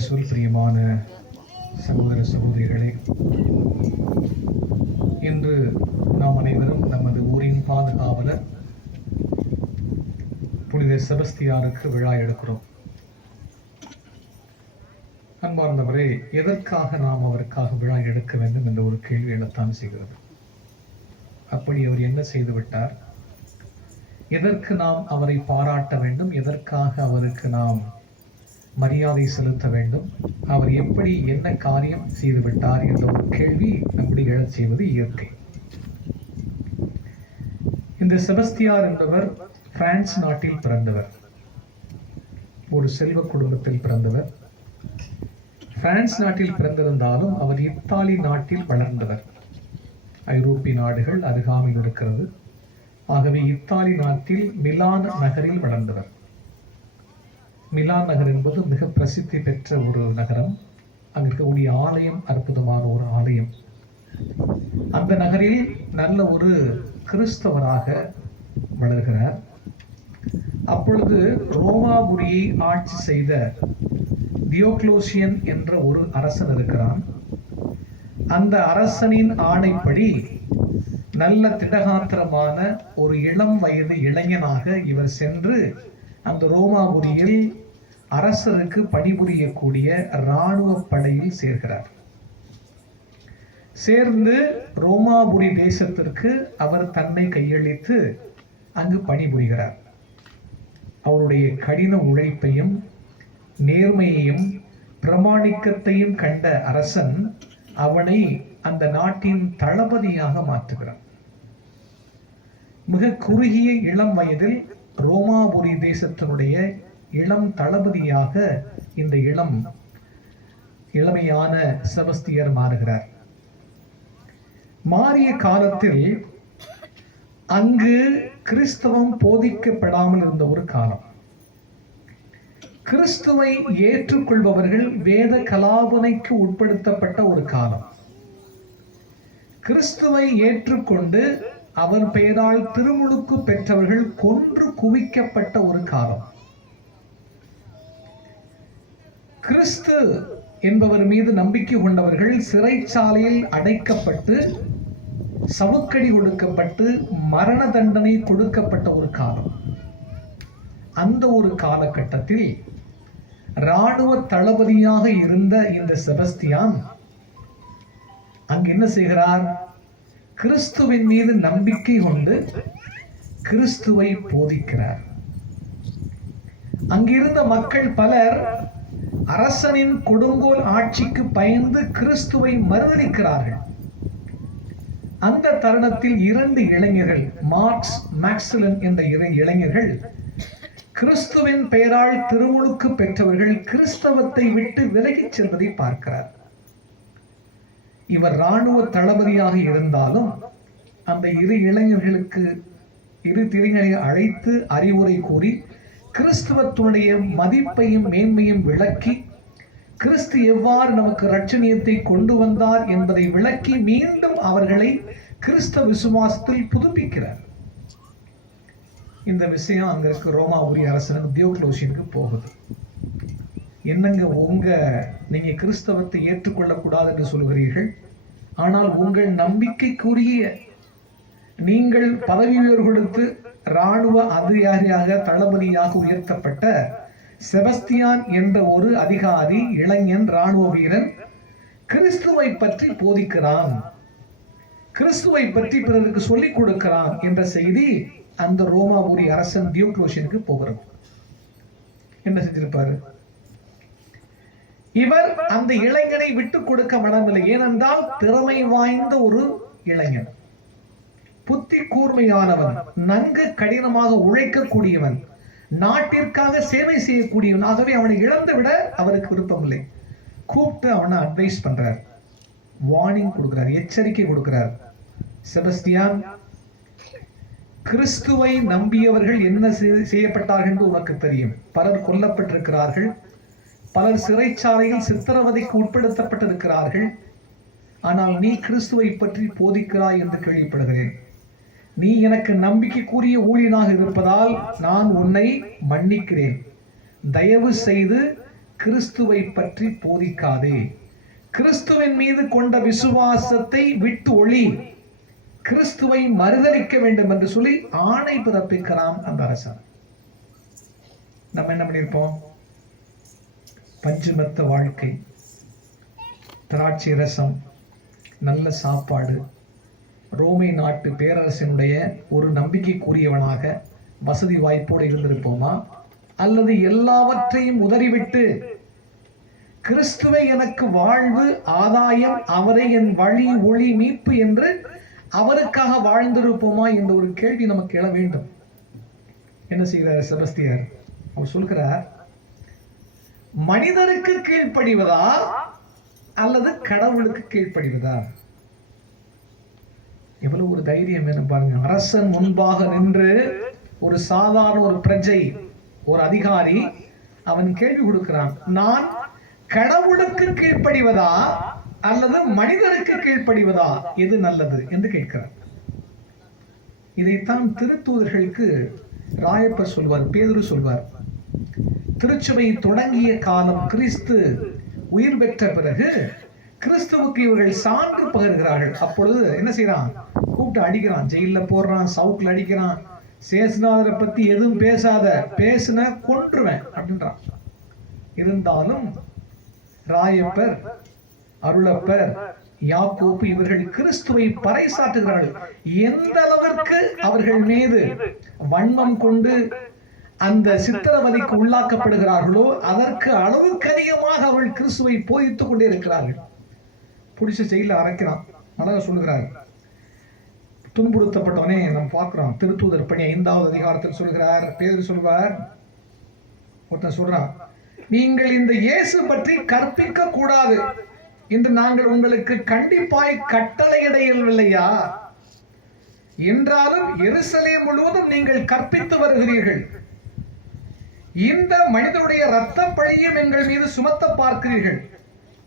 இயேசுவில் பிரியமான சகோதர சகோதரிகளே இன்று நாம் அனைவரும் நமது ஊரின் பாதுகாவலர் புனித செபஸ்தியாருக்கு விழா எடுக்கிறோம். அன்பார்ந்தவரே எதற்காக நாம் அவருக்காக விழா எடுக்க வேண்டும் என்ற ஒரு கேள்வி எழத்தான் செய்கிறது. அப்படி அவர் என்ன செய்து விட்டார்? எதற்கு நாம் அவரை பாராட்ட வேண்டும்? எதற்காக அவருக்கு நாம் மரியாதை செலுத்த வேண்டும். அவர் எப்படி என்ன காரியம் செய்துவிட்டார் என்ற ஒரு கேள்வி நம்முடைய எழச் செய்வது இயற்கை. இந்த செபஸ்தியார் என்பவர் பிரான்ஸ் நாட்டில் பிறந்தவர். ஒரு செல்வ குடும்பத்தில் பிறந்தவர். பிரான்ஸ் நாட்டில் பிறந்திருந்தாலும் அவர் இத்தாலி நாட்டில் வளர்ந்தவர். ஐரோப்பிய நாடுகள் அருகாமையில் இருக்கிறது. ஆகவே இத்தாலி நாட்டில் மிலான் நகரில் வளர்ந்தவர். மிலான் நகர் என்பது மிக பிரசித்தி பெற்ற ஒரு நகரம். அங்கு இருக்கக்கூடிய ஆலயம் அற்புதமான ஒரு ஆலயம். அந்த நகரில் நல்ல ஒரு கிறிஸ்தவராக வளர்கிறார். அப்பொழுது ரோமாபுரியை ஆட்சி செய்த தியோக்ளோசியன் என்ற ஒரு அரசன் இருக்கிறான். அந்த அரசனின் ஆணைப்படி நல்ல திடகாத்திரமான ஒரு இளம் வயது இளைஞனாக இவர் சென்று அந்த ரோமாபுரியில் அரசருக்கு பணிபுரியக்கூடிய இராணுவ படையில் சேர்கிறார். சேர்ந்து ரோமாபுரி தேசத்திற்கு அவர் தன்னை கையளித்து அங்கு பணிபுரிகிறார். அவருடைய கடின உழைப்பையும் நேர்மையையும் பிரமாணிக்கத்தையும் கண்ட அரசன் அவனை அந்த நாட்டின் தளபதியாக மாற்றுகிறான். மிக குறுகிய இளம் வயதில் ரோமாபுரி தேசத்தினுடைய இளம் தளபதியாக இந்த இளம் இளமையான செபஸ்தியர் மாறுகிறார். மாறிய காலத்தில் அங்கு கிறிஸ்தவம் போதிக்கப்படாமல் இருந்த ஒரு காலம். கிறிஸ்துவை ஏற்றுக்கொள்பவர்கள் வேத கலாபனைக்கு உட்படுத்தப்பட்ட ஒரு காலம். கிறிஸ்துவை ஏற்றுக்கொண்டு அவர் பெயரால் திருமுழுக்கு பெற்றவர்கள் கொன்று குவிக்கப்பட்ட ஒரு காலம். கிறிஸ்து என்பவர் மீது நம்பிக்கை கொண்டவர்கள் சிறைச்சாலையில் அடைக்கப்பட்டு சவுக்கடி கொடுக்கப்பட்டு மரண தண்டனை கொடுக்கப்பட்ட ஒரு காலம். அந்த ஒரு காலகட்டத்தில் இராணுவ தளபதியாக இருந்த இந்த செபஸ்தியான் அங்கு என்ன செய்கிறார்? கிறிஸ்துவின் மீது நம்பிக்கை கொண்டு கிறிஸ்துவை போதிக்கிறார். அங்கிருந்த மக்கள் பலர் அரசனின் கொடுங்கோல் ஆட்சிக்கு பயந்து கிறிஸ்துவை மறுதளிக்கிறார்கள். அந்த தருணத்தில் இரண்டு இளைஞர்கள் மார்க்ஸ் மேக்ஸலன் என்ற இரு இளைஞர்கள் கிறிஸ்துவின் பெயரால் திருமுழுக்கு பெற்றவர்கள் கிறிஸ்தவத்தை விட்டு விலகிச் செல்வதை பார்க்கிறார். இவர் இராணுவ தளபதியாக இருந்தாலும் அந்த இரு இளைஞர்களுக்கு இரு திரைகளை அழைத்து அறிவுரை கூறி கிறிஸ்துவத்தினுடைய மதிப்பையும் மேன்மையும் விளக்கி கிறிஸ்து எவ்வாறு நமக்கு ரட்சணியத்தை கொண்டு வந்தார் என்பதை விளக்கி மீண்டும் அவர்களை கிறிஸ்தவ விசுவாசத்தில் புதுப்பிக்கிறார். இந்த விஷயம் அங்க இருக்க ரோமாபுரி அரசன் தியோக்ளோசியனுக்கு போகுது. என்னங்க உங்க நீங்க கிறிஸ்தவத்தை ஏற்றுக்கொள்ளக்கூடாது என்று சொல்கிறீர்கள். ஆனால் உங்கள் நம்பிக்கைக்குரிய நீங்கள் பதவி உயர்வு கொடுத்து இராணுவ அதிகாரியாக தளபதியாக உயர்த்தப்பட்ட செபஸ்தியான் என்ற ஒரு அதிகாரி இளைஞன் இராணுவ வீரன் கிறிஸ்துவை பற்றி போதிக்கிறான். கிறிஸ்துவை பற்றி பிறருக்கு சொல்லிக் கொடுக்கிறான் என்ற செய்தி அந்த ரோமாபுரி அரசன் டியூக்ளோஷனுக்கு போகிறது. என்ன செஞ்சிருப்பாரு? இவர் அந்த இளைஞனை விட்டுக் கொடுக்க மனமில்லை ஏனென்றால் திறமை வாய்ந்த ஒரு இளைஞன். புத்தி கூர்மையானவன் நன்கு கடினமாக உழைக்கக்கூடியவன் நாட்டிற்காக சேவை செய்யக்கூடியவன். ஆகவே அவனை இழந்து விட அவருக்கு விருப்பம் இல்லை கூப்பிட்டு அவனை அட்வைஸ் பண்றார். வார்னிங் கொடுக்கிறார். எச்சரிக்கை கொடுக்கிறார். செபஸ்டியான் கிறிஸ்துவை நம்பியவர்கள் என்ன செய்- செய்யப்பட்டார்கள் என்று உனக்கு தெரியும். பலர் கொல்லப்பட்டிருக்கிறார்கள். பலர் சிறைச்சாலையில் சித்திரவதைக்கு உட்படுத்தப்பட்டிருக்கிறார்கள். ஆனால் நீ கிறிஸ்துவை பற்றி போதிக்கிறாய் என்று கேள்விப்படுகிறேன். நீ எனக்கு நம்பிக்கைக்குரிய ஊழியனாக இருப்பதால் நான் உன்னை மன்னிக்கிறேன். தயவு செய்து கிறிஸ்துவை பற்றி போதிக்காதே. கிறிஸ்துவின் மீது கொண்ட விசுவாசத்தை விட்டு ஒளி. கிறிஸ்துவை மறுதலிக்க வேண்டும் என்று சொல்லி ஆணை பிறப்பிக்கலாம் அந்த அரசன் நம்ம என்ன பண்ணியிருப்போம்? பஞ்சுமெத்த வாழ்க்கை திராட்சை ரசம் நல்ல சாப்பாடு. ரோமை நாட்டு பேரரசனுடைய ஒரு நம்பிக்கைக்குரியவனாக வசதி வாய்ப்போடு இருந்திருப்போமா? அல்லது எல்லாவற்றையும் உதறிவிட்டு கிறிஸ்துவை எனக்கு வாழ்வு ஆதாயம் அவரை என் வழி ஒளி மீட்பு என்று அவருக்காக வாழ்ந்திருப்போமா என்ற ஒரு கேள்வி நமக்கு எழ வேண்டும். என்ன செய்கிறார் செபஸ்தியார்? அவர் சொல்கிறார் மனிதனுக்கு கீழ்ப்படிவதா அல்லது கடவுளுக்கு கீழ்ப்படிவதா? எவ்வளவு ஒரு தைரியம் வேணும் பாருங்க. அரசன் முன்பாக நின்று ஒரு சாதாரண ஒரு பிரஜை ஒரு அதிகாரி அவன் கேள்வி கொடுக்கிறான். நான் கடவுளுக்கு கீழ்ப்படிவதா அல்லது மனிதனுக்கு கீழ்ப்படிவதா? எது நல்லது என்று கேட்கிறான். இதைத்தான் திருத்தூதர்களுக்கு ராயப்பர் சொல்வார் பேதுரு சொல்வார். திருச்சபை தொடங்கிய காலம் கிறிஸ்து உயிர் பெற்ற பிறகு கிறிஸ்துவுக்கு இவர்கள் சான்று பகர்கிறார்கள். அப்பொழுது என்ன செய்யறான் கூப்பிட்டு அடிக்கிறான். ஜெயில போடுறான் சவுக்கில் அடிக்கிறான். சேசுநாதரை பத்தி எதுவும் பேசாத பேசுன கொன்றுவேன் அப்படின்றான். இருந்தாலும் ராயப்பர் அருளப்பர் யாக்கோப்பு இவர்கள் கிறிஸ்துவை பறைசாற்றுகிறார்கள். எந்த அளவிற்கு அவர்கள் மீது வன்மம் கொண்டு அந்த சித்திரவதைக்கு உள்ளாக்கப்படுகிறார்களோ அதற்கு அளவுக்கு அதிகமாக அவள் கிறிஸ்துவை போதித்துக் கொண்டே இருக்கிறார்கள். பிடிச்ச செயல அரைக்கிறான். அழகா சொல்லுகிறார். துன்புறுத்தப்பட்டவனே நம்ம பார்க்கிறோம் திருத்தூதர் பணி ஐந்தாவது அதிகாரத்தில் சொல்கிறார். பேர் சொல்வார் ஒருத்தன் சொல்றான் நீங்கள் இந்த இயேசு பற்றி கற்பிக்க கூடாது. இன்று நாங்கள் உங்களுக்கு கண்டிப்பாய் கட்டளையிடையில்லையா என்றாலும் எருசலேம் முழுவதும் நீங்கள் கற்பித்து வருகிறீர்கள். இந்த மனிதனுடைய ரத்தம் பழியும் எங்கள் மீது சுமத்த பார்க்கிறீர்கள்.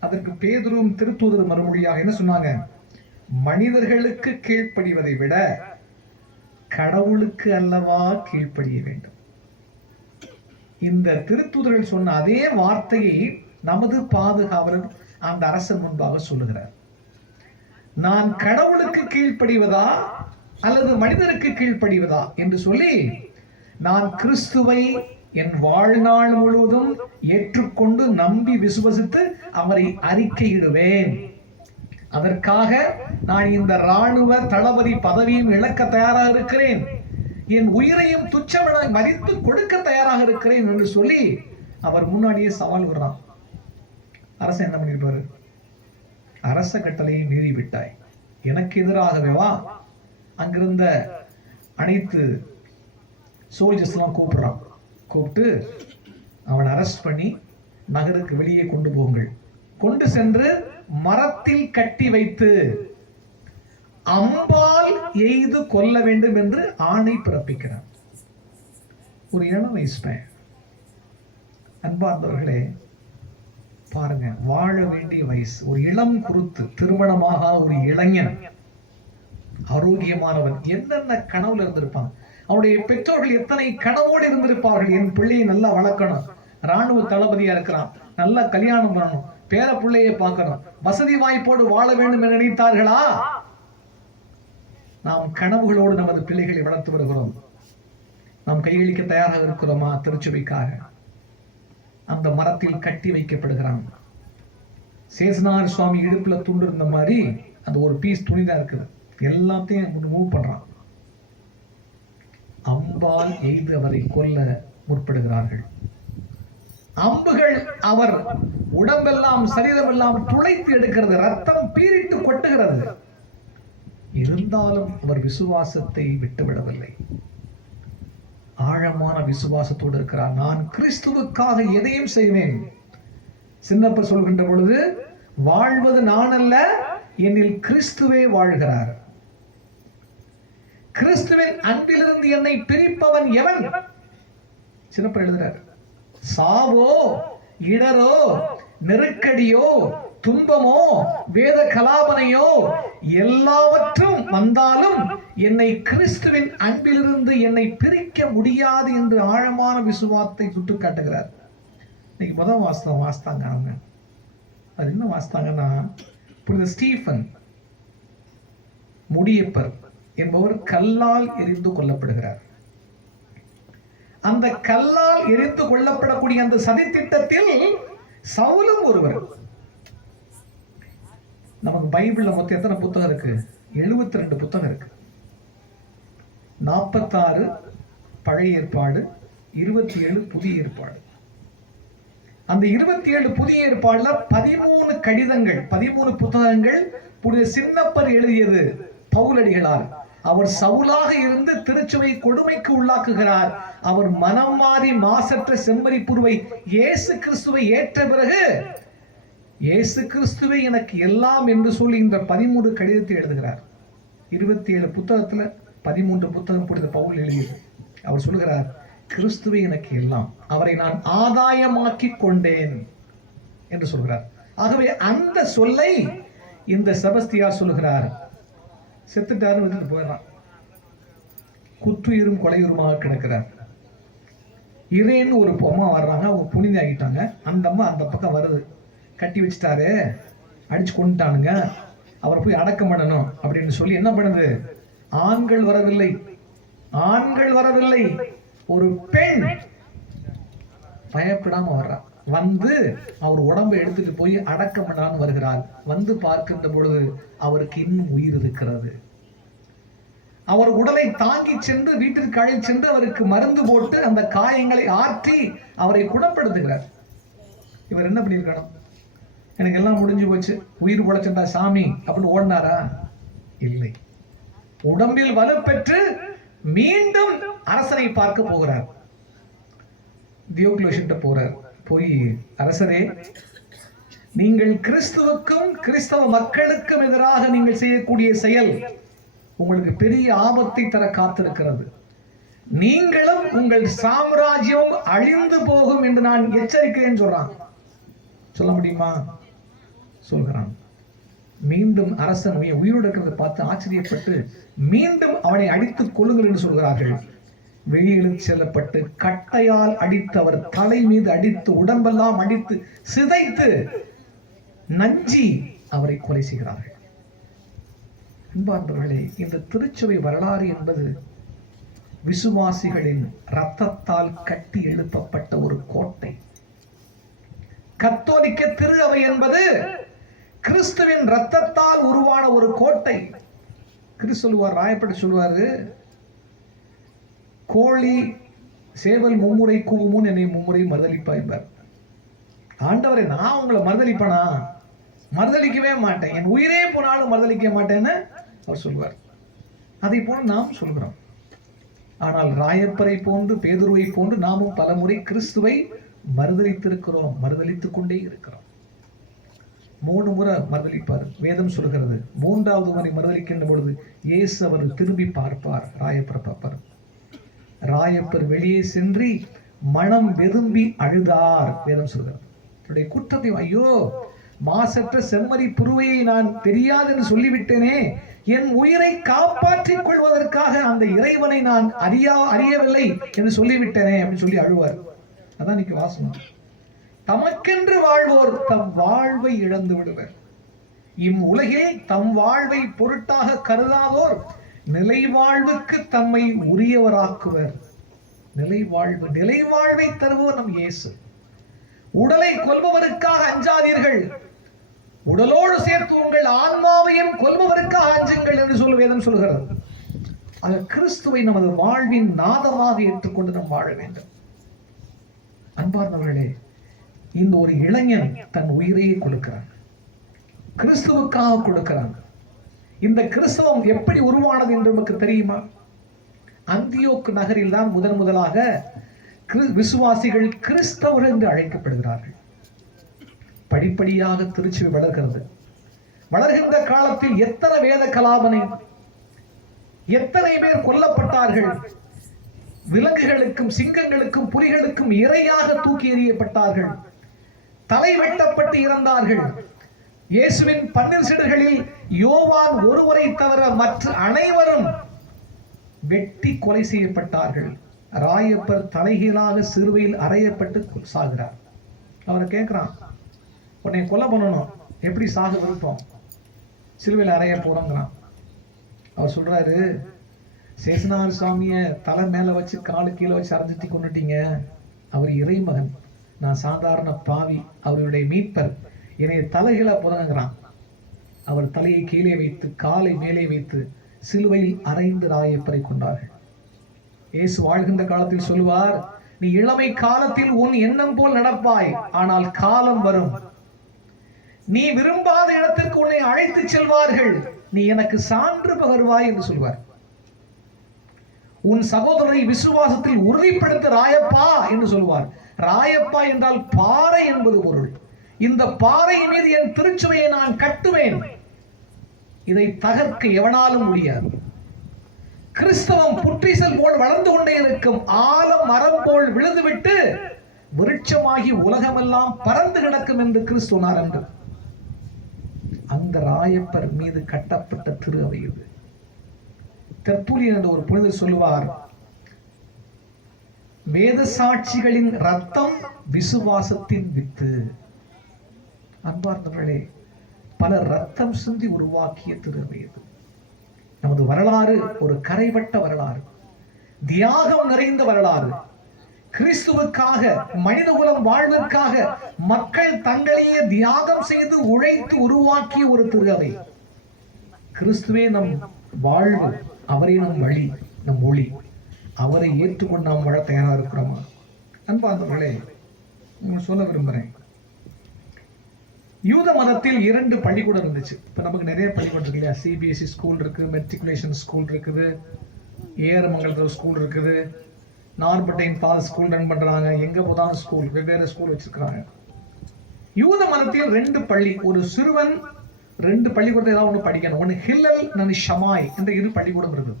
அதற்கு பேதுரும் திருத்தூதர் மறுமொழியாக என்ன சொன்னாங்க? மனிதர்களுக்கு கீழ்ப்படிவதை விட கடவுளுக்கு அல்லவா கீழ்ப்படிய வேண்டும்? இந்த திருத்தூதர்கள் சொன்ன அதே வார்த்தையை நமது பாதுகாவலர் அந்த அரசன் முன்பாக சொல்லுகிறார். நான் கடவுளுக்கு கீழ்ப்படிவதா அல்லது மனிதருக்கு கீழ்ப்படிவதா என்று சொல்லி நான் கிறிஸ்துவை என் வாழ்நாள் முழுவதும் ஏற்றுக்கொண்டு நம்பி விசுவசித்து அவரை அறிக்கையிடுவேன். அதற்காக நான் இந்த ராணுவ தளபதி பதவியும் இழக்க தயாராக இருக்கிறேன். என் உயிரையும் துச்சமென மதித்து கொடுக்க தயாராக இருக்கிறேன் என்று சொல்லி அவர் முன்னாடியே சவால் விடுறான். அரசு என்ன பண்ணிருப்பாரு அரச கட்டளையை மீறி விட்டாய் எனக்கு எதிராகவே வா அங்கிருந்த அனைத்து சோல்ஜர்ஸ் எல்லாம் கூப்பிடுறான். கூப்பிட்டு அவனை அரெஸ்ட் பண்ணி நகருக்கு வெளியே கொண்டு போங்கள். கொண்டு சென்று மரத்தில் கட்டி வைத்து அம்பால் எய்து கொல்ல வேண்டும் என்று ஆணை பிறப்பிக்கிறார். ஒரு இளம் வயசு பையன் அன்பார்ந்தவர்களே பாருங்க வாழ வேண்டிய வயசு. ஒரு இளம் குருத்து திருமணமாக ஒரு இளைஞன் ஆரோக்கியமானவன் என்னென்ன கனவுல இருந்திருப்பான்? அவனுடைய பெற்றோர்கள் எத்தனை கனவோடு இருந்திருப்பார்கள்? என் பிள்ளையை நல்லா வளர்க்கணும். ராணுவ தளபதியா இருக்கிறான். நல்லா கல்யாணம் பண்ணணும். பேர பிள்ளையை பார்க்கணும். வசதி வாய்ப்போடு வாழ வேண்டும் என நினைத்தார்களா? நாம் கனவுகளோடு நமது பிள்ளைகளை வளர்த்து வருகிறோம். நாம் கையளிக்க தயாராக இருக்கிறோமா? திருச்சபைக்காக. அந்த மரத்தில் கட்டி வைக்கப்படுகிறான். சேசனார் சுவாமி இடுப்புல துண்டு இருந்த மாதிரி அந்த ஒரு பீஸ் துணி தான் இருக்குது. எல்லாத்தையும் மூவ் பண்றான். அம்பால் எய்து அவரை கொல்ல முற்படுகிறார்கள். அம்புகள் அவர் உடம்பெல்லாம் சரீரமெல்லாம் துளைத்து எடுக்கிறது. ரத்தம் பீரிட்டு கொட்டுகிறது. இருந்தாலும் அவர் விசுவாசத்தை விட்டுவிடவில்லை. ஆழமான விசுவாசத்தோடு இருக்கிறார். நான் கிறிஸ்துவுக்காக எதையும் செய்வேன். சின்னப்ப சொல்கின்ற பொழுது வாழ்வது நான் அல்ல என்னில் கிறிஸ்துவே வாழ்கிறார். கிறிஸ்துவின் அன்பிலிருந்து என்னை பிரிப்பவன் எவன்? சிறப்பு எழுதுறார். சாவோ இடரோ நெருக்கடியோ துன்பமோ வேத கலாபனையோ எல்லாவற்றும் வந்தாலும் என்னை கிறிஸ்துவின் அன்பிலிருந்து என்னை பிரிக்க முடியாது என்று ஆழமான விசுவாத்தை சுட்டுக்காட்டுகிறார் இன்னைக்கு முதல் வாசனம் வாசித்தாங்க அவங்க அது என்ன வாசித்தாங்கன்னா புனித ஸ்டீஃபன் முடியப்பர். என்பவர் கல்லால் எரிந்து கொல்லப்படுகிறார். அந்த கல்லால் எரிந்து கொள்ளப்படக்கூடிய அந்த சதித்திட்டத்தில் சவுலும் ஒருவர். நமக்கு பைபிள்ல மொத்தம் எத்தனை புத்தகம் இருக்கு? எழுபத்தி ரெண்டு புத்தகம் இருக்கு. நாற்பத்தாறு பழைய ஏற்பாடு இருபத்தி ஏழு புதிய ஏற்பாடு. அந்த இருபத்தி ஏழு புதிய ஏற்பாடுல பதிமூணு கடிதங்கள் பதிமூணு புத்தகங்கள் புனித சின்னப்பர் எழுதியது பவுலடிகளால். அவர் சவுலாக இருந்து திருச்சுவை கொடுமைக்கு உள்ளாக்குகிறார். அவர் மனம் மாறி மாசற்ற செம்மறி புருவை இயேசு கிறிஸ்துவை ஏற்ற பிறகு இயேசு கிறிஸ்துவை எனக்கு எல்லாம் என்று சொல்லி இந்த பதிமூன்று கடிதத்தை எழுதுகிறார். இருபத்தி ஏழு புத்தகத்துல பதிமூன்று புத்தகம் புனித பவுல் எழுதியது. அவர் சொல்லுகிறார் கிறிஸ்துவை எனக்கு எல்லாம் அவரை நான் ஆதாயமாக்கி கொண்டேன் என்று சொல்கிறார் ஆகவே அந்த சொல்லை இந்த செபஸ்தியார் சொல்லுகிறார். செத்துட்டாருன்னு விட்டுட்டு போயிடறான். குத்துயிரும் கொலையுருமாக கிடக்கிறார். இறைன்னு ஒரு அம்மா வர்றாங்க அவங்க புனித ஆகிட்டாங்க. அந்த அம்மா அந்த பக்கம் வருது. கட்டி வச்சுட்டாரு அடிச்சு கொண்டுட்டானுங்க அவரை போய் அடக்கம் பண்ணணும் அப்படின்னு சொல்லி என்ன பண்ணுது? ஆண்கள் வரவில்லை. ஆண்கள் வரவில்லை. ஒரு பெண் பயப்படாம வர்றான் வந்து அவர் உடம்பை எடுத்துட்டு போய் அடக்கம் பண்ணான்னு வருகிறார். வந்து பார்க்கின்ற பொழுது அவருக்கு இன்னும் உயிர் இருக்கிறது. அவர் உடலை தாங்கி சென்று வீட்டிற்கு அழை சென்று அவருக்கு மருந்து போட்டு அந்த காயங்களை ஆற்றி அவரை குணப்படுத்துகிறார். இவர் என்ன பண்ணியிருக்கணும் எனக்கு எல்லாம் முடிஞ்சு போச்சு. உயிர் பொழைச்சண்டா சாமி அப்படின்னு ஓடினாரா? இல்லை. உடம்பில் வலுப்பெற்று மீண்டும் அரசனை பார்க்க போகிறார். தியோக்லோஷிட்ட போறார். போய் அரசரே நீங்கள் கிறிஸ்துவுக்கும் கிறிஸ்தவ மக்களுக்கும் எதிராக நீங்கள் செய்யக்கூடிய செயல் உங்களுக்கு பெரிய ஆபத்தை தர காத்திருக்கிறது. நீங்களும் உங்கள் சாம்ராஜ்யம் அழிந்து போகும் என்று நான் எச்சரிக்கிறேன் சொல்றான். சொல்ல முடியுமா? சொல்கிறான். மீண்டும் அரசன் உயிர் உயிரோடு இருக்கிறத பார்த்து ஆச்சரியப்பட்டு மீண்டும் அவனை அடித்துக் கொள்ளுங்கள் என்று சொல்கிறார்கள். வெளியில் செல்லப்பட்டு கட்டையால் அடித்து அவர் தலை மீது அடித்து உடம்பெல்லாம் அடித்து சிதைத்து நஞ்சி அவரை கொலை செய்கிறார்கள். அன்பார்ந்தவர்களே இந்த திருச்சபை வரலாறு என்பது விசுவாசிகளின் ரத்தத்தால் கட்டி எழுப்பப்பட்ட ஒரு கோட்டை. கத்தோலிக்க திரு அவை என்பது கிறிஸ்துவின் ரத்தத்தால் உருவான ஒரு கோட்டை. கிறிஸ்து சொல்லுவார் ராயப்பட்டு சொல்லுவாரு கோழி சேவல் மும்முறை கூவுமுன் என்னை மும்முறை மறுதளிப்பா என்பார் ஆண்டவரே நான் உங்களை மறுதளிப்பனா? மறுதளிக்கவே மாட்டேன். என் உயிரே போனாலும் மறுதளிக்க மாட்டேன்னு அவர் சொல்வார். அதை போல நாம் சொல்கிறோம். ஆனால் ராயப்பரை போன்று பேதுருவை போன்று நாமும் பலமுறை கிறிஸ்துவை மறுதளித்திருக்கிறோம் மறுதளித்துக் கொண்டே இருக்கிறோம். மூணு முறை மறுதளிப்பார். வேதம் சொல்கிறது மூன்றாவது முறை மறுதளிக்கின்ற பொழுது இயேசு அவர் திரும்பி பார்ப்பார் ராயப்பரை பார்ப்பார். ராயப்பர் வெளியே சென்று மனம் விரும்பி அழுதார் வேதம் சொல்கிறார். தன்னுடைய குற்றத்தை ஐயோ மாசற்ற செம்மறி புருவையை நான் தெரியாது என்று சொல்லிவிட்டேனே என் உயிரை காப்பாற்றிக் கொள்வதற்காக அந்த இறைவனை நான் அறியா அறியவில்லை என்று சொல்லிவிட்டேனே அப்படின்னு சொல்லி அழுவார். அதான் இன்னைக்கு வாசனம். தமக்கென்று வாழ்வோர் தம் வாழ்வை இழந்து விடுவர். இம் உலகில் தம் வாழ்வை பொருட்டாக கருதாதோர் நிலை வாழ்வுக்கு தம்மை உரியவராக்குவர். நிலை வாழ்வு நிலை வாழ்வை தருபவர் நம் இயேசு. உடலை கொல்பவருக்காக அஞ்சாதீர்கள். உடலோடு சேர்த்து உங்கள் ஆன்மாவையும் கொல்பவருக்காக அஞ்சுங்கள் என்று சொல்ல வேதம் சொல்கிறது. ஆக கிறிஸ்துவை நமது வாழ்வின் நாதமாக ஏற்றுக்கொண்டு நாம் வாழ வேண்டும். அன்பார்ந்தவர்களே இந்த ஒரு இளைஞன் தன் உயிரையே கொடுக்கிறான். கிறிஸ்துவுக்காக கொடுக்கிறான். இந்த கிறிஸ்தவம் எப்படி உருவானது என்று நமக்கு தெரியுமா? அந்தியோக்கு நகரில் தான் முதன் முதலாக விசுவாசிகள் கிறிஸ்தவர்கள் என்று அழைக்கப்படுகிறார்கள். படிப்படியாக திருச்சி வளர்கிறது. வளர்கின்ற காலத்தில் எத்தனை வேத கலாபனை எத்தனை பேர் கொல்லப்பட்டார்கள்? விலங்குகளுக்கும் சிங்கங்களுக்கும் புலிகளுக்கும் இரையாக தூக்கி எறியப்பட்டார்கள். தலை வெட்டப்பட்டு இறந்தார்கள். இயேசுவின் பன்னிர் சிடுகளில் யோவான் ஒருவரை தவிர மற்ற அனைவரும் வெட்டி கொலை செய்யப்பட்டார்கள். ராயப்பர் தலைகீழாக சிறுவையில் அறையப்பட்டு சாகிறார். அவரை கேட்குறான் உன்னை கொலை பண்ணணும். எப்படி சாக விருப்பம்? சிலுவையில் அறைய போகிறோங்கிறான் அவர் சொல்கிறாரு சேசனார் சுவாமியை தலை மேலே வச்சு காலு கீழே வச்சு அரைஞ்சிட்டி கொண்டுட்டீங்க. அவர் இறைமகன். நான் சாதாரண பாவி. அவருடைய மீட்பர். என்னை தலைகீழாக புதங்குறான் அவர் தலையை கீழே வைத்து காலை மேலே வைத்து சிலுவையில் அரைந்து நாயப்பரை கொண்டார்கள் இயேசு வாழ்கின்ற காலத்தில் சொல்லுவார் நீ இளமை காலத்தில் உன் எண்ணம் போல் நடப்பாய் ஆனால் காலம் வரும். நீ விரும்பாத இடத்திற்கு உன்னை அழைத்து செல்வார்கள். நீ எனக்கு சான்று பகர்வாய் என்று சொல்வார். உன் சகோதரரை விசுவாசத்தில் உறுதிப்படுத்த ராயப்பா என்று சொல்வார். ராயப்பா என்றால் பாறை என்பது பொருள். இந்த பாறையின் மீது என் திருச்சுவையை நான் கட்டுவேன். இதை தகர்க்க எவனாலும் முடியாது. கிறிஸ்தவம் புற்றீசல் போல் வளர்ந்து கொண்டே இருக்கும் ஆலம் மரம் போல் விழுந்துவிட்டு விருட்சமாகி உலகமெல்லாம் பறந்து கிடக்கும் என்று கிறிஸ்துவனார் என்று அந்த ராயப்பர் மீது கட்டப்பட்ட திரு அவை இது என்ற ஒரு புனிதர் சொல்லுவார் வேத சாட்சிகளின் ரத்தம் விசுவாசத்தின் வித்து. அன்பார்ந்தவர்களே பல ரத்தம் சிந்தி உருவாக்கிய திருவை இது. நமது வரலாறு ஒரு கரைவட்ட வரலாறு. தியாகம் நிறைந்த வரலாறு. கிறிஸ்துவுக்காக மனிதகுலம் வாழ்விற்காக மக்கள் தங்களையே தியாகம் செய்து உழைத்து உருவாக்கிய ஒரு திருவை கிறிஸ்துவே நம் வாழ்வு அவரே நம் வழி நம் மொழி அவரை ஏற்றுக்கொண்டு நாம் வாழ தயாராக இருக்கிறோமா? அன்பார்ந்தவர்களே சொல்ல விரும்புகிறேன். யூத மதத்தில் இரண்டு பள்ளிக்கூடம் இருந்துச்சு. இப்போ நமக்கு நிறைய பள்ளிக்கூடம் இருக்கு இல்லையா? சிபிஎஸ்சி ஸ்கூல் இருக்குது மெட்ரிகுலேஷன் ஸ்கூல் இருக்குது ஏரமங்கலத்தில் ஸ்கூல் இருக்குது. நார்பட்டைன் பால் ஸ்கூல் ரன் பண்ணுறாங்க எங்கே போதாலும் ஸ்கூல் வெவ்வேறு ஸ்கூல் வச்சிருக்கிறாங்க. யூத மதத்தில் ரெண்டு பள்ளி ஒரு சிறுவன் ரெண்டு பள்ளிக்கூடத்தை ஏதாவது ஒன்று படிக்கணும். ஒன்று ஹில்லல் நனி ஷமாய் என்ற இரு பள்ளிக்கூடம் இருக்குது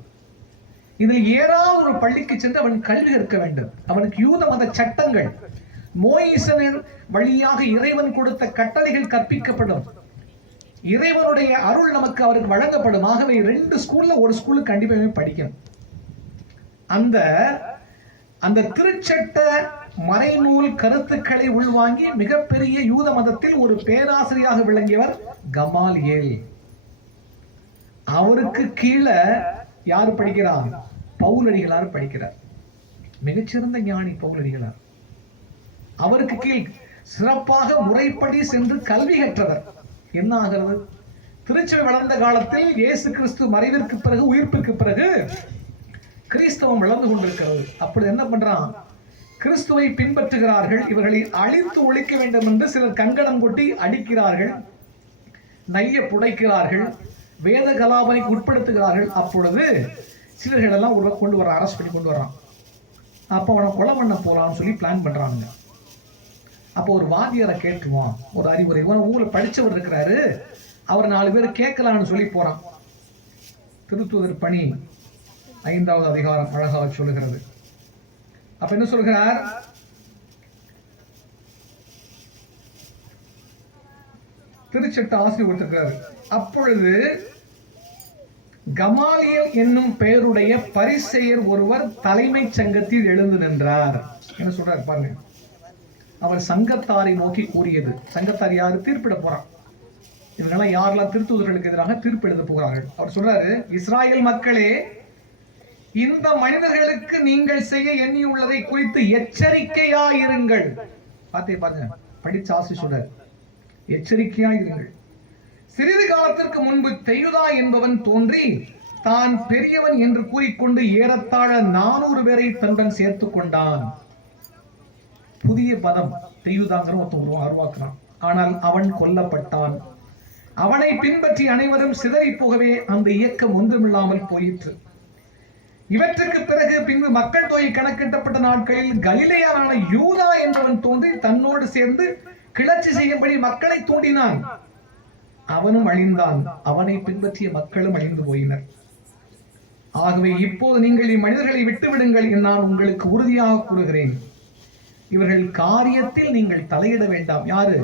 இதில் ஏதாவது ஒரு பள்ளிக்கு சென்று அவன் கல்வி கற்க வேண்டும். அவனுக்கு யூத மத சட்டங்கள் மோயிசனின் வழியாக இறைவன் கொடுத்த கட்டளைகள் கற்பிக்கப்படும். இறைவனுடைய அருள் நமக்கு அவருக்கு வழங்கப்படும். ஆகவே ரெண்டு ஸ்கூல்ல ஒரு ஸ்கூலுக்கு கண்டிப்பாக படிக்கணும். அந்த அந்த திருச்சட்ட மறைநூல் கருத்துக்களை உள்வாங்கி மிகப்பெரிய யூத மதத்தில் ஒரு பேராசிரியராக விளங்கியவர் கமால் ஏல் அவருக்கு கீழே யார் படிக்கிறார் பவுலடிகளார் படிக்கிறார். மிகச்சிறந்த ஞானி பவுலடிகளார். அவருக்கு கீழ் சிறப்பாக முறைப்படி சென்று கல்வி கற்றவர். என்ன ஆகிறது திருச்சபை வளர்ந்த காலத்தில் இயேசு கிறிஸ்து மறைவிற்கு பிறகு உயிர்ப்பிற்கு பிறகு கிறிஸ்தவம் வளர்ந்து கொண்டிருக்கிறது. அப்படி என்ன பண்றான்? கிறிஸ்துவை பின்பற்றுகிறார்கள். இவர்களை அழித்து ஒழிக்க வேண்டும் என்று சிலர் கங்கணம் கொட்டி அடிக்கிறார்கள். நைய புடைக்கிறார்கள். வேத கலாபனைக்கு உட்படுத்துகிறார்கள். அப்பொழுது சிலர்கள் எல்லாம் கொண்டு வர அரசு பண்ணி கொண்டு வர்றான். அப்போ அவனை கொலை பண்ண போலாம்னு சொல்லி பிளான் பண்ணுறாங்க அப்போ ஒரு வாதியாரை கேட்டுருவான் ஒரு அறிவுரை. இவன் ஊர்ல படிச்சவர் இருக்கிறாரு. அவர் நாலு பேர் கேட்கலான்னு சொல்லி போறான். திருத்துவதர் பணி ஐந்தாவது அதிகாரம் அழகாக சொல்லுகிறது. அப்ப என்ன சொல்கிறார்? திருச்சட்ட ஆசிரியர் கொடுத்திருக்கிறார். அப்பொழுது கமாலியல் என்னும் பெயருடைய பரிசெயர் ஒருவர் தலைமைச் சங்கத்தில் எழுந்து நின்றார். என்ன சொல்றார்? பாருங்க. அவர் சங்கத்தாரை நோக்கி கூறியது. சங்கத்தார் யாரு? தீர்ப்பிட போறான். இவங்கெல்லாம் யாரெல்லாம் திருத்துவதர்களுக்கு எதிராக தீர்ப்பு எழுத போகிறார்கள்? அவர் சொல்றாரு இஸ்ராயல் மக்களே இந்த மனிதர்களுக்கு நீங்கள் செய்ய எண்ணியுள்ளதை குறித்து எச்சரிக்கையாயிருங்கள். பார்த்தே பாருங்க. படிச்ச ஆசி சொல்றாரு எச்சரிக்கையாயிருங்கள். சிறிது காலத்திற்கு முன்பு தெயுதா என்பவன் தோன்றி தான் பெரியவன் என்று கூறிக்கொண்டு ஏறத்தாழ நானூறு பேரை தன்னுடன் சேர்த்துக் கொண்டான். புதிய பதம் தெய்வதாங்கிற ஒருத்தன் உருவாக்குறான். ஆனால் அவன் கொல்லப்பட்டான். அவனை பின்பற்றி அனைவரும் சிதறி போகவே அந்த இயக்கம் ஒன்றுமில்லாமல் போயிற்று. இவற்றுக்கு பிறகு பின்பு மக்கள் தொகை கணக்கிட்டப்பட்ட நாட்களில் கலிலேயரான யூதா என்றவன் தோன்றி தன்னோடு சேர்ந்து கிளர்ச்சி செய்யும்படி மக்களை தூண்டினான். அவனும் அழிந்தான். அவனை பின்பற்றிய மக்களும் அழிந்து போயினர். ஆகவே இப்போது நீங்கள் இம்மனிதர்களை விட்டுவிடுங்கள் என்று நான் உங்களுக்கு உறுதியாக கூறுகிறேன். இவர்கள் காரியத்தில் நீங்கள் தலையிட வேண்டாம். யாரு?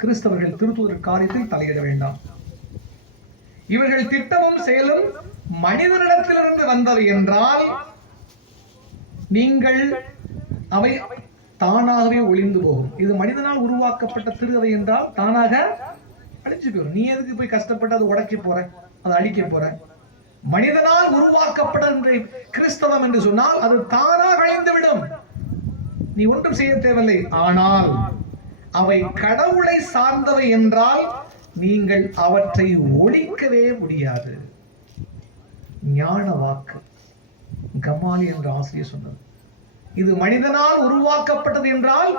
கிறிஸ்தவர்கள் திருத்துவதற்கு காரியத்தில் தலையிட வேண்டாம். இவர்கள் திட்டமும் செயலும் மனிதனிடத்திலிருந்து வந்தவை என்றால் நீங்கள் அவை தானாகவே ஒளிந்து போகும். இது மனிதனால் உருவாக்கப்பட்ட திரு அவை என்றால் தானாக அழிஞ்சு போயிடும் நீ எதுக்கு போய் கஷ்டப்பட்டு அதை உடைக்க போற? அதை அழிக்க போற? மனிதனால் உருவாக்கப்பட்ட கிறிஸ்தவம் என்று சொன்னால் அது தானாக அழிந்து நீ ஒன்றும் செய்ய தேவையில்லை. ஆனால் அவை கடவுளை சார்ந்தவை என்றால் நீங்கள் அவற்றை ஒழிக்கவே முடியாது. ஞான வாக்கு. கமாலி என்ற ஆசிரியர் சொன்னது இது மனிதனால் உருவாக்கப்பட்டது என்றால்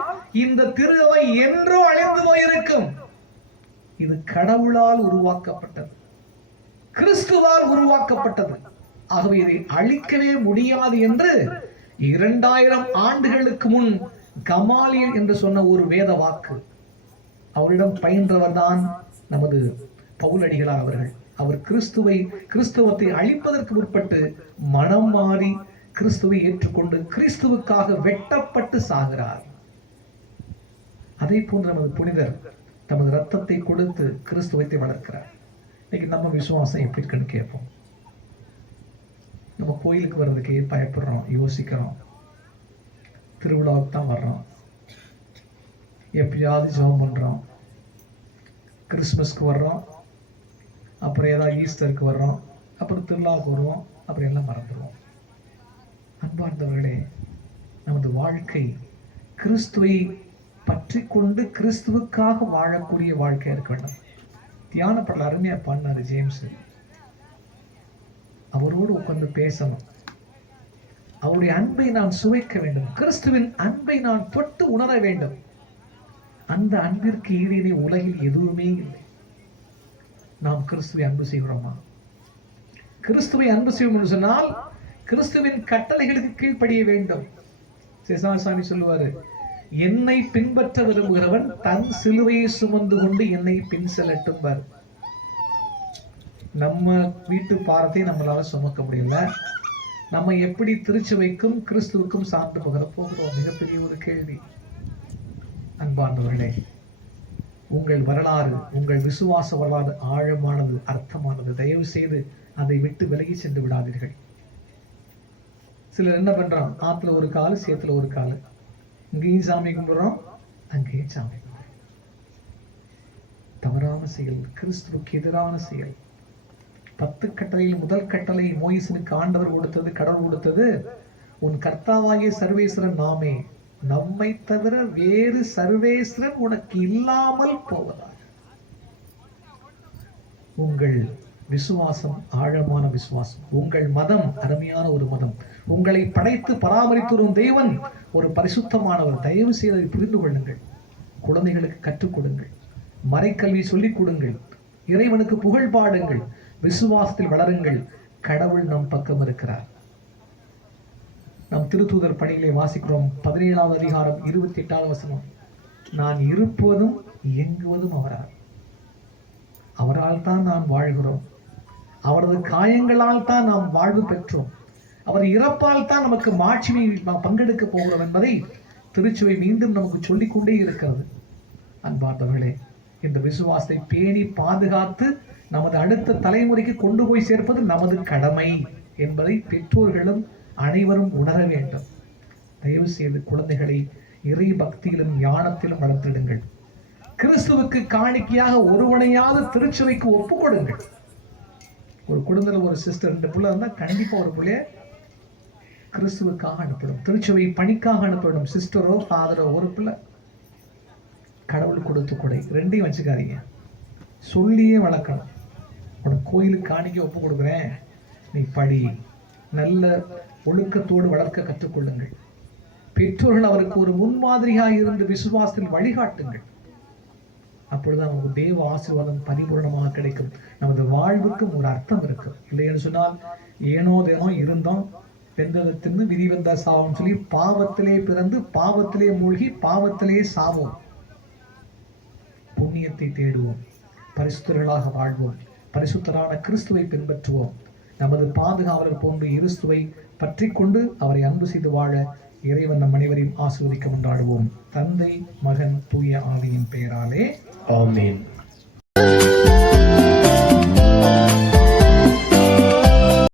இந்த திரு அவை என்றோ அழிந்து போயிருக்கும் இது கடவுளால் உருவாக்கப்பட்டது. கிறிஸ்துவால் உருவாக்கப்பட்டது. ஆகவே இதை அழிக்கவே முடியாது என்று இரண்டாயிரம் ஆண்டுகளுக்கு முன் கமாலியல் என்று சொன்ன ஒரு வேத வாக்கு. அவரிடம் பயின்றவர் தான் நமது பவுலடிகளார் அவர்கள். அவர் கிறிஸ்துவை கிறிஸ்துவத்தை அழிப்பதற்கு முற்பட்டு மனம் மாறி கிறிஸ்துவை ஏற்றுக்கொண்டு கிறிஸ்துவுக்காக வெட்டப்பட்டு சாகிறார். அதே போன்று நமது புனிதர் தமது ரத்தத்தை கொடுத்து கிறிஸ்துவத்தை வளர்க்கிறார். இன்னைக்கு நம்ம விசுவாசம் எப்படி இருக்குன்னு கேட்போம். நம்ம கோயிலுக்கு வர்றதுக்கே பயப்படுறோம் யோசிக்கிறோம். திருவிழாவுக்கு தான் வர்றோம். எப்படியாவது ஜெபம் பண்ணுறோம் கிறிஸ்மஸ்க்கு வர்றோம். அப்புறம் ஏதாவது ஈஸ்டருக்கு வர்றோம். அப்புறம் திருவிழாவுக்கு வருவோம். அப்புறம் எல்லாம் மறந்துடுவோம். அன்பார்ந்தவர்களே நமது வாழ்க்கை கிறிஸ்துவை பற்றி கொண்டு கிறிஸ்துவுக்காக வாழக்கூடிய வாழ்க்கையாக இருக்க வேண்டும். தியான பாடல் அருமையாக பண்ணாரு ஜேம்ஸ். அவரோடு உட்கார்ந்து பேசணும். அவருடைய அன்பை நான் சுவைக்க வேண்டும். கிறிஸ்துவின் அன்பை நான் தொட்டு உணர வேண்டும். அந்த அன்பிற்கு ஈடினை உலகில் எதுவுமே இல்லை. நாம் கிறிஸ்துவை அன்பு செய்கிறோமா? கிறிஸ்துவை அன்பு செய்வோம் என்று சொன்னால் கிறிஸ்துவின் கட்டளைகளுக்கு கீழ்ப்படிய வேண்டும். சிசாசாமி சொல்லுவாரு என்னை பின்பற்ற விரும்புகிறவன் தன் சிலுவையை சுமந்து கொண்டு என்னை பின் செல்லட்டும் பார். நம்ம வீட்டு பாரத்தை நம்மளால சுமக்க முடியல. நம்ம எப்படி திருச்சுவைக்கும் கிறிஸ்துவுக்கும் சார்ந்து பகர போகிறோம்? மிகப்பெரிய ஒரு கேள்வி. அன்பார்ந்தவர்களே உங்கள் வரலாறு உங்கள் விசுவாச வரலாறு ஆழமானது அர்த்தமானது. தயவு செய்து அதை விட்டு விலகி சென்று விடாதீர்கள். சிலர் என்ன பண்றான்? ஆத்துல ஒரு காலு சேத்துல ஒரு காலு. இங்கேயும் சாமி கும்பிடுறோம் அங்கேயும் சாமி கும்பிடுறோம். தவறான செயல் கிறிஸ்துவுக்கு எதிரான செயல். பத்து கட்டளையில் முதல் கட்டளை மோயிசனுக்கு ஆண்டவர் கொடுத்தது கடவுள் கொடுத்தது உன் கர்த்தாவாகிய சர்வேஸ்வரன் நாமே நம்மை தவிர வேறு சர்வேஸ்வரன் உனக்கு இல்லாமல் போவதாக. உங்கள் விசுவாசம் ஆழமான விசுவாசம் உங்கள் மதம் அருமையான ஒரு மதம் உங்களை படைத்து பராமரித்து வரும் தேவன் ஒரு பரிசுத்தமானவர் தயவு செய்து அதை புரிந்து கொள்ளுங்கள். குழந்தைகளுக்கு கற்றுக் கொடுங்கள். மறைக்கல்வி சொல்லிக் கொடுங்கள். இறைவனுக்கு புகழ் பாடுங்கள். விசுவாசத்தில் வளருங்கள். கடவுள் நம் பக்கம் இருக்கிறார். நம் திருத்தூதர் பணிகளை வாசிக்கிறோம். பதினேழாவது அதிகாரம் இருபத்தி எட்டாவது வசனம். நான் இருப்பதும் இயங்குவதும் அவரால். அவரால் தான் நாம் வாழ்கிறோம். அவரது காயங்களால் தான் நாம் வாழ்வு பெற்றோம். அவர் இறப்பால் தான் நமக்கு மாட்சியை நாம் பங்கெடுக்க போகிறோம் என்பதை திருச்சுவை மீண்டும் நமக்கு சொல்லிக் கொண்டே இருக்கிறது. அன்பார்ந்தவர்களே இந்த விசுவாசத்தை பேணி பாதுகாத்து நமது அடுத்த தலைமுறைக்கு கொண்டு போய் சேர்ப்பது நமது கடமை என்பதை பெற்றோர்களும் அனைவரும் உணர வேண்டும். தயவு செய்து குழந்தைகளை இறை பக்தியிலும் ஞானத்திலும் வளர்த்திடுங்கள். கிறிஸ்துவுக்கு காணிக்கையாக ஒருவனையாவது திருச்சபைக்கு ஒப்பு கொடுங்கள். ஒரு குடும்பத்தில் ஒரு சிஸ்டர் ரெண்டு பிள்ளை இருந்தால் கண்டிப்பாக ஒரு பிள்ளைய கிறிஸ்துவுக்காக அனுப்பணும். திருச்சபை பணிக்காக அனுப்பணும். சிஸ்டரோ ஃபாதரோ ஒரு பிள்ளை. கடவுள் கொடுத்து கொடை. ரெண்டையும் வச்சுக்காதீங்க. சொல்லியே வளர்க்கணும். உனக்கு கோயிலுக்கு காணிக்க ஒப்பு கொடுக்குறேன். நீ படி. நல்ல ஒழுக்கத்தோடு வளர்க்க கற்றுக்கொள்ளுங்கள். பெற்றோர்கள் அவருக்கு ஒரு முன்மாதிரியாக இருந்து விசுவாசத்தில் வழிகாட்டுங்கள். அப்பொழுது அவனுக்கு தேவ ஆசீர்வாதம் பரிபூர்ணமாக கிடைக்கும். நமது வாழ்வுக்கும் ஒரு அர்த்தம் இருக்கு இல்லைன்னு சொன்னால் ஏனோ தேனோ இருந்தோம். வெந்ததை விதி வந்த சாவம் சொல்லி பாவத்திலே பிறந்து பாவத்திலே மூழ்கி பாவத்திலே சாவோம். புண்ணியத்தை தேடுவோம். பரிசுத்தர்களாக வாழ்வோம். பரிசுத்தரான கிறிஸ்துவை பின்பற்றுவோம். நமது பாதுகாவலர் போன்று கிறிஸ்துவை பற்றி கொண்டு அவரை அன்பு செய்து வாழ இறைவன் நம் அனைவரையும் ஆசீர்வதிக்க கொண்டாடுவோம். தந்தை மகன் தூய ஆவியின் பெயராலே. ஆமென்.